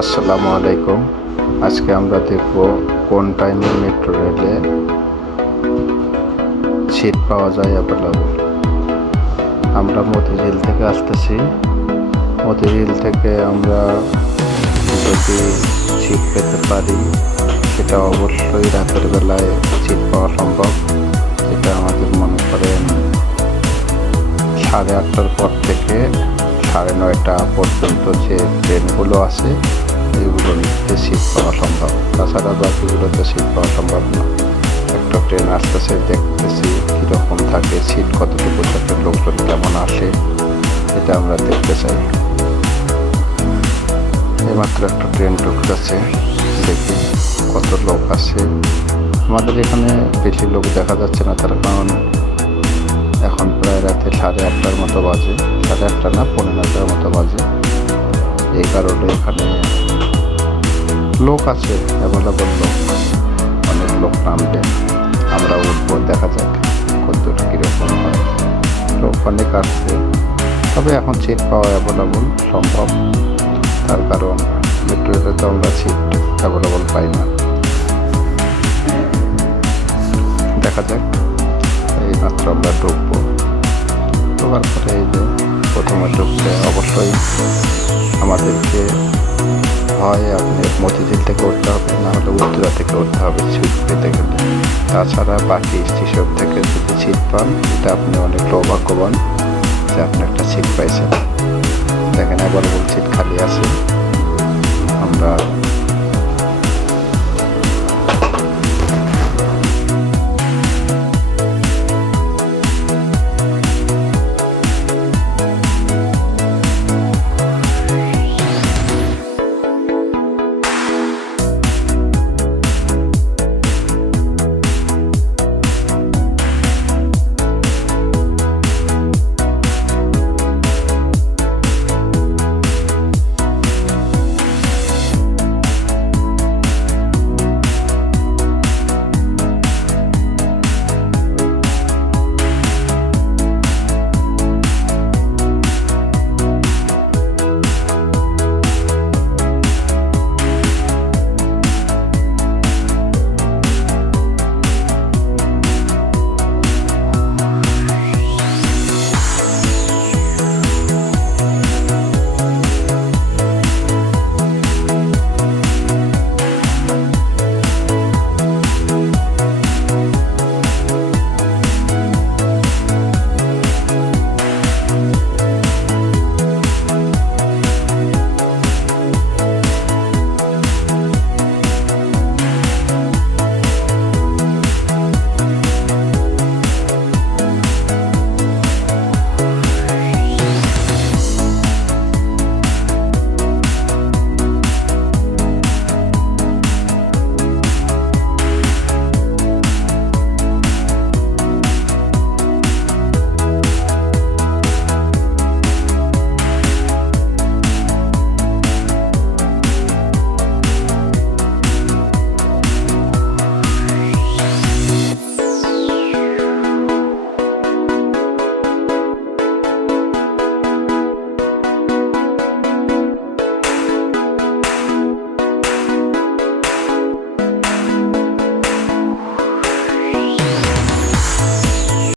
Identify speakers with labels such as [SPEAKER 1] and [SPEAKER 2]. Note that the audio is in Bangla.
[SPEAKER 1] আসসালামু আলাইকুম। আজকে আমরা দেখব কোন টাইমে মেট্রো রেলে সিট পাওয়া যায় অ্যাভেলেবল আমরা মতিঝিল থেকে আসতেছি। মতিঝিল থেকে আমরা যদি সিট পেতে পারি, সেটা অবশ্যই রাতের বেলায় সিট পাওয়া সম্ভব। যেটা আমাদের মনে করেন সাড়ে আটটার পর থেকে সাড়ে নয়টা পর্যন্ত যে ট্রেনগুলো আছে এইগুলোতে সিট পাওয়া সম্ভব। তাছাড়া বাকিগুলোতে সিট পাওয়া সম্ভব না। একটা ট্রেন আসতেছে, দেখতেছি কীরকম থাকে সিট কতটুকু থাকে, লোকজন কেমন আসে, এটা আমরা দেখতে চাই। এইমাত্র একটা ট্রেন ঢুকতেছে, দেখি কত লোক আছে। আমাদের এখানে বেশি লোক দেখা যাচ্ছে না, তার কারণ এখন প্রায় রাতে সাড়ে আটটার মতো বাজে। সাড়ে আটটা না পনেরো নটার মতো বাজে। এই কারণে এখানে লোক আছে অ্যাভেলেবল লোক, অনেক লোক নামবে। আমরা উঠবো, দেখা যাক কতদূর কীরকম হয়। লোক অনেক আসছে তবে এখন সিট পাওয়া অ্যাভেলেবল সম্ভব। তার কারণ মেট্রো রেলে তো আমরা সিট অ্যাভেলেবল পাই না। দেখা যাক। মাত্র আমরা ঢুকবো। ঢোকার পরে এই যে প্রথমে ঢুকতে অবশ্যই আমাদেরকে হয় আপনি মতিঝিল থেকে উঠতে হবে, না হলে উত্তরা থেকে উঠতে হবে সিট পেতে গেলে তাছাড়া বাকি স্টেশন থেকে যদি সিট পান, এটা আপনি অনেক সৌভাগ্যবান যে আপনি একটা সিট পাইছেন। দেখেন অ্যাভেলেবল সিট খালি আছে। আমরা